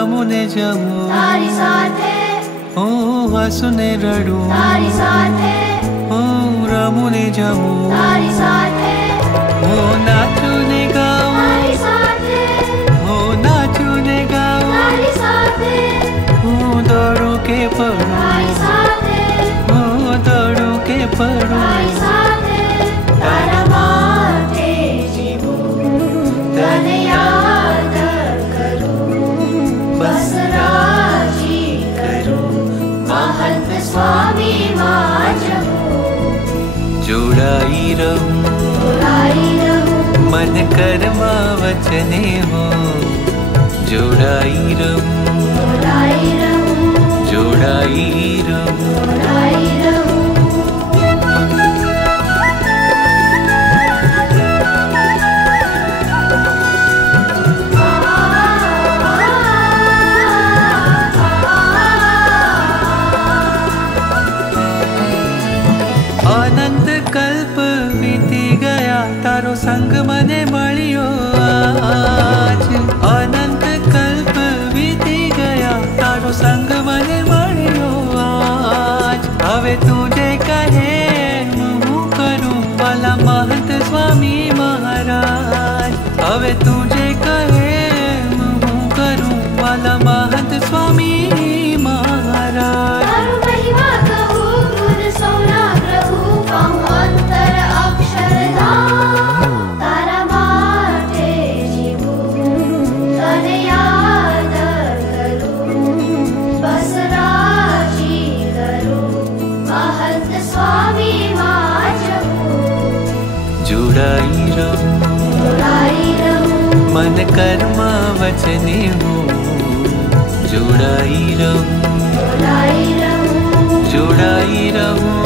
રમુને જમું તારી સાથે, હું હસુને રડું તારી સાથે, હું રમુને જમું તારી સાથે, હું નાચું ને ગાઉં તારી સાથે, હું નાચું ને ગાઉં તારી સાથે, હું દોડું કે પડું તારી સાથે, હું દોડું કે પડું તારી સાથે, તારા માટે જીવું, તને યાદ કરું, બસ રાજી કરું, મહંત સ્વામી માં જવું, જોડાઈ રહું જોડાઈ રહું, मन कर्म वचने हो जोड़ाई रहूं જોડાઈ રહું, जोड़ाई रहूं જોડાઈ રહું. अनंत कल्प बीती गया तारो संग मने मळ्यो आज अनंत कल्प बीती गया तारो संग मने मळ्यो आज हवे तुझे कहे हूँ करूँ वाला महंत स्वामी महाराज हवे तुझे कहे हूँ करूँ वाला महंत स्वामी महाराज તારો મહિમા કહું, ગુણ સૌના પ્રભુ, કહું અંતર અક્ષરધામ. તારા માટે જીવું, તને યાદ કરું, બસ રાજી કરું, મહંત સ્વામી માં જવું, जोड़ाई रहूं જોડાઈ રહું, मन कर्म वचने हो जोड़ाई रहूं જોડાઈ રહું, जोड़ाई रहूं